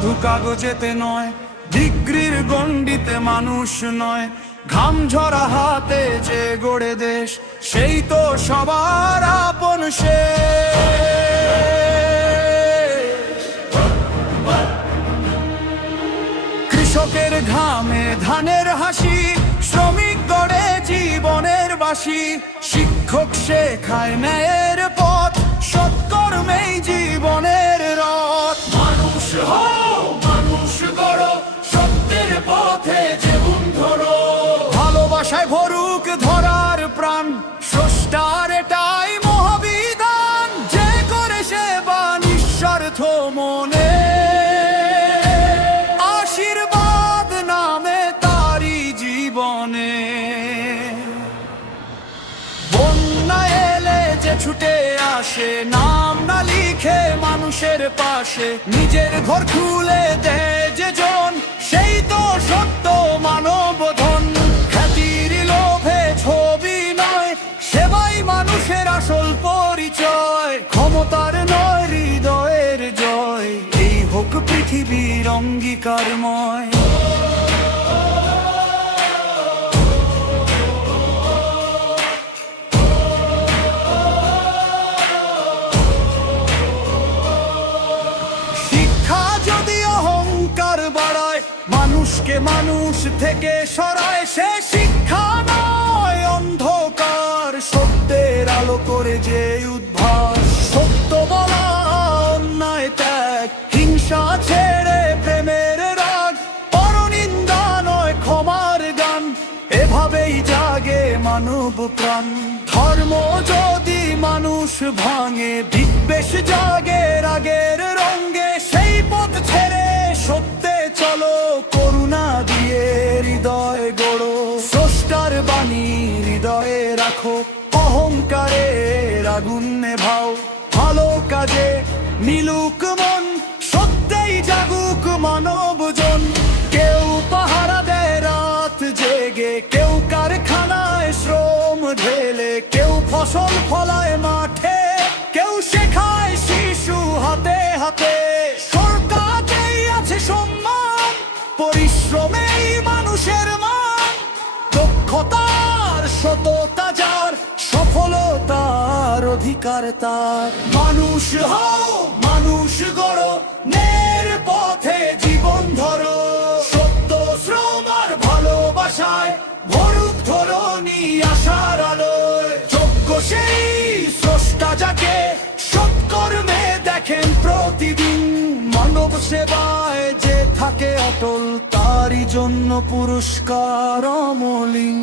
শুধু কাগজেতে নয়, ডিগ্রির গণ্ডিতে মানুষ নয়। ঘাম ঝরা হাতে যে গড়ে দেশ, সেই তো সবার আপন সে। কৃষকের ঘামে ধানের হাসি, শ্রমিক গড়ে জীবনের বাসি। শিক্ষক শেখায় ন্যায়ের পথ, সৎকর্মেই জীবনের রথ। মানুষ হও, মানুষ গড়ো, সত্যের পথে জীবন ধরো। ভালোবাসায় ভরুক ধরার প্রাণ, স্রষ্টার এটাই মহাবিধান। যে করে সেবা নিঃস্বার্থ মনে, আশীর্বাদ নামে তারি জীবনে। বন্যা এলে যে ছুটে আসে, নাম না লিখে মানুষের পাশে। নিজের ঘর খুলে দেয় যে জন, সেই তো সত্য মানব ধন। খ্যাতির লোভে ছবি নয়, সেবাই মানুষের আসল পরিচয়। ক্ষমতার নয়, হৃদয়ের জয়, এই হোক পৃথিবীর অঙ্গীকারময়। মানুষকে মানুষ থেকে সরায়, সে শিক্ষা নয় অন্ধকার। সত্যের আলো করে যে উদ্ভাস, সত্য বলা, অন্যায় ত্যাগ। হিংসা ছেড়ে প্রেমের রাগ, পরনিন্দা নয় ক্ষমার গান। এভাবেই জাগে মানব প্রাণ। ধর্ম যদি মানুষ ভাঙে, বিদ্বেষ জাগে রাগের রঙ্গে। সেই পথ ছেড়ে সত্যে চলো, করুণা দিয়ে হৃদয় গড়ো। স্রষ্টার বাণী হৃদয়ে রাখো, অহংকারের আগুন নেভাও। ভালো কাজে মিলুক মন, সত্যেই জাগুক মানবজন। কেউ পাহারা দেয় রাত জেগে, কেউ কারখানায় শ্রম ঢেলে। কেউ ফসল ফলায় মাঠে, কেউ শেখায় শিশু হাতে হাতে। সরকারেই আছে সম্মান, পরিশ্রমেই মানুষের মান। দক্ষতার সততা যার, সফলতার অধিকার তার। মানুষ হও, মানুষ গড়ো, ন্যায়ের পথে জীবন ধরো। সত্য, শ্রম আর ভালোবাসায় ভরুক ধরণী আশার আলোয়। যোগ্য সেই স্রষ্টা যাকে সৎকর্মে দেখেন প্রতিদিন। মানব সেবায় যে থাকে অটল, তারই জন্য পুরস্কার অমলিন।